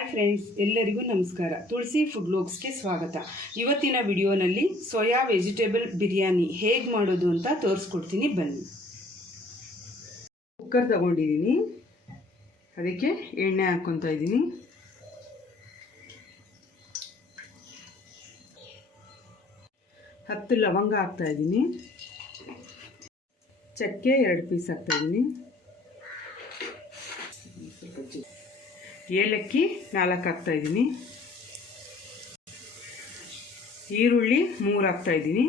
Hi friends, ಎಲ್ಲರಿಗೂ ನಮಸ್ಕಾರ. ತುಳಸಿ food ವ್ಲಾಗ್ಸ್ಗೆ ಸ್ವಾಗತ. ಇವತ್ತಿನ ವಿಡಿಯೋನಲ್ಲಿ ಸೋಯಾ ವೆಜಿಟೇಬಲ್ ಬಿರಿಯಾನಿ ಹೇಗೆ ಮಾಡೋದು ಅಂತ ತೋರಿಸ್ಕೊಡ್ತೀನಿ, ಬನ್ನಿ. ಕುಕ್ಕರ್ ತಗೊಂಡಿದ್ದೀನಿ, ಅದಕ್ಕೆ ಎಣ್ಣೆ ಹಾಕ್ಕೊತಾ ಇದ್ದೀನಿ. ಹತ್ತು ಲವಂಗ ಹಾಕ್ತಾ ಇದ್ದೀನಿ, ಚಕ್ಕೆ 2 ಪೀಸ್ ಹಾಕ್ತಾ ಇದ್ದೀನಿ, ಏಲಕ್ಕಿ 4 ಹಾಕ್ತಾ ಇದ್ದೀನಿ, ಈರುಳ್ಳಿ 3 ಹಾಕ್ತಾ ಇದ್ದೀನಿ.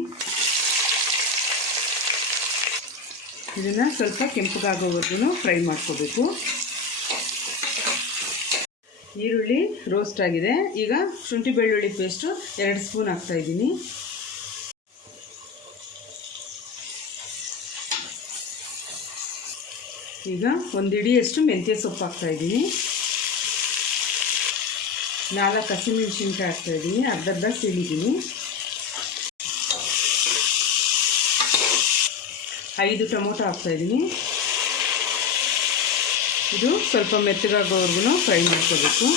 ಇದನ್ನು ಸ್ವಲ್ಪ ಕೆಂಪಗಾಗೋವರೆಗೂ ಫ್ರೈ ಮಾಡ್ಕೋಬೇಕು. ಈರುಳ್ಳಿ ರೋಸ್ಟ್ ಆಗಿದೆ. ಈಗ ಶುಂಠಿ ಬೆಳ್ಳುಳ್ಳಿ ಪೇಸ್ಟು 2 ಸ್ಪೂನ್ ಹಾಕ್ತಾ ಇದ್ದೀನಿ. ಈಗ 1 ಹಿಡಿಯಷ್ಟು ಮೆಂತ್ಯ ಸೊಪ್ಪು ಹಾಕ್ತಾ ಇದ್ದೀನಿ, 4 ಹಸಿಮೆಣಸಿನ್ಕಾಯಿ ಹಾಕ್ತಾ ಇದ್ದೀನಿ, ಅರ್ಧ ಸೀಳಿದ್ದೀನಿ, 5 ಟೊಮೊಟೊ ಹಾಕ್ತಾ ಇದ್ದೀನಿ. ಇದು ಸ್ವಲ್ಪ ಮೆತ್ತಗಾಗೋವರೆಗೂ ಫ್ರೈ ಮಾಡ್ಕೋಬೇಕು.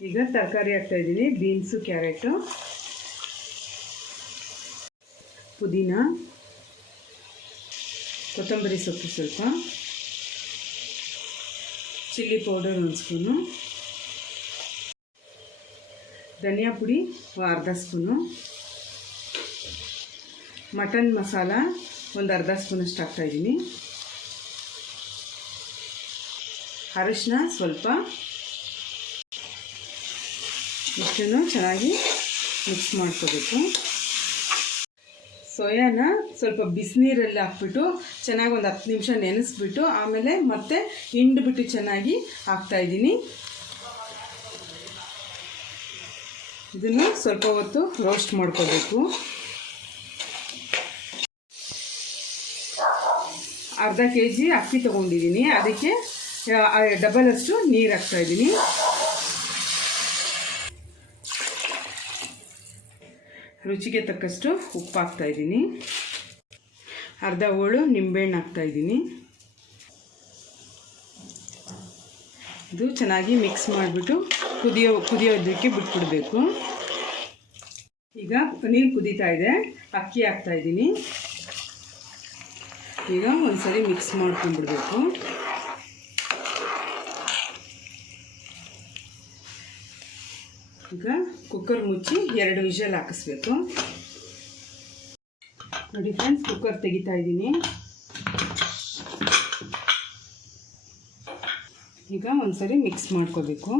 ಈಗ ತರಕಾರಿ ಹಾಕ್ತಾ ಇದ್ದೀನಿ, ಬೀನ್ಸು, ಕ್ಯಾರೆಟು, ಪುದೀನ, ಕೊತ್ತಂಬರಿ ಸೊಪ್ಪು ಸ್ವಲ್ಪ, ಚಿಲ್ಲಿ ಪೌಡರ್ 1 ಸ್ಪೂನು, ಧನಿಯಾ ಪುಡಿ ಅರ್ಧ ಸ್ಪೂನು, ಮಟನ್ ಮಸಾಲ ಅರ್ಧ ಸ್ಪೂನಷ್ಟು ಹಾಕ್ತಾಯಿದ್ದೀನಿ, ಅರಿಶಿನ ಸ್ವಲ್ಪ, ಇಷ್ಟನ್ನು ಚೆನ್ನಾಗಿ ಮಿಕ್ಸ್ ಮಾಡ್ಕೋಬೇಕು. ಸೋಯಾನ ಸ್ವಲ್ಪ ಬಿಸಿನೀರಲ್ಲಿ ಹಾಕ್ಬಿಟ್ಟು ಚೆನ್ನಾಗಿ 10 ನಿಮಿಷ ನೆನೆಸ್ಬಿಟ್ಟು ಆಮೇಲೆ ಮತ್ತೆ ಹಿಂಡ್ಬಿಟ್ಟು ಚೆನ್ನಾಗಿ ಹಾಕ್ತಾಯಿದ್ದೀನಿ. ಇದನ್ನು ಸ್ವಲ್ಪ ಹೊತ್ತು ರೋಸ್ಟ್ ಮಾಡ್ಕೋಬೇಕು. ಅರ್ಧ kg ಅಕ್ಕಿ ತೊಗೊಂಡಿದ್ದೀನಿ, ಅದಕ್ಕೆ ಡಬಲ್ ಅಷ್ಟು ನೀರು ಹಾಕ್ತಾಯಿದ್ದೀನಿ. ರುಚಿಗೆ ತಕ್ಕಷ್ಟು ಉಪ್ಪು ಹಾಕ್ತಾ ಇದ್ದೀನಿ, ಅರ್ಧ ಹೋಳು ನಿಂಬೆಹಣ್ಣು ಹಾಕ್ತಾ ಇದ್ದೀನಿ. ಇದು ಚೆನ್ನಾಗಿ ಮಿಕ್ಸ್ ಮಾಡಿಬಿಟ್ಟು ಕುದಿಯೋದಕ್ಕೆ ಬಿಟ್ಬಿಡಬೇಕು. ಈಗ ನೀರು ಕುದೀತಾ ಇದೆ, ಅಕ್ಕಿ ಹಾಕ್ತಾ ಇದ್ದೀನಿ. ಈಗ ಒಂದ್ಸರಿ ಮಿಕ್ಸ್ ಮಾಡ್ಕೊಂಡ್ಬಿಡ್ಬೇಕು. ಈಗ ಕುಕ್ಕರ್ ಮುಚ್ಚಿ 2 ವಿಷಲ್ ಹಾಕಿಸ್ಬೇಕು. ನೋಡಿ ಫ್ರೆಂಡ್ಸ್, ಕುಕ್ಕರ್ ತೆಗಿತಾ ಇದ್ದೀನಿ. ಈಗ ಒಂದ್ಸರಿ ಮಿಕ್ಸ್ ಮಾಡ್ಕೋಬೇಕು.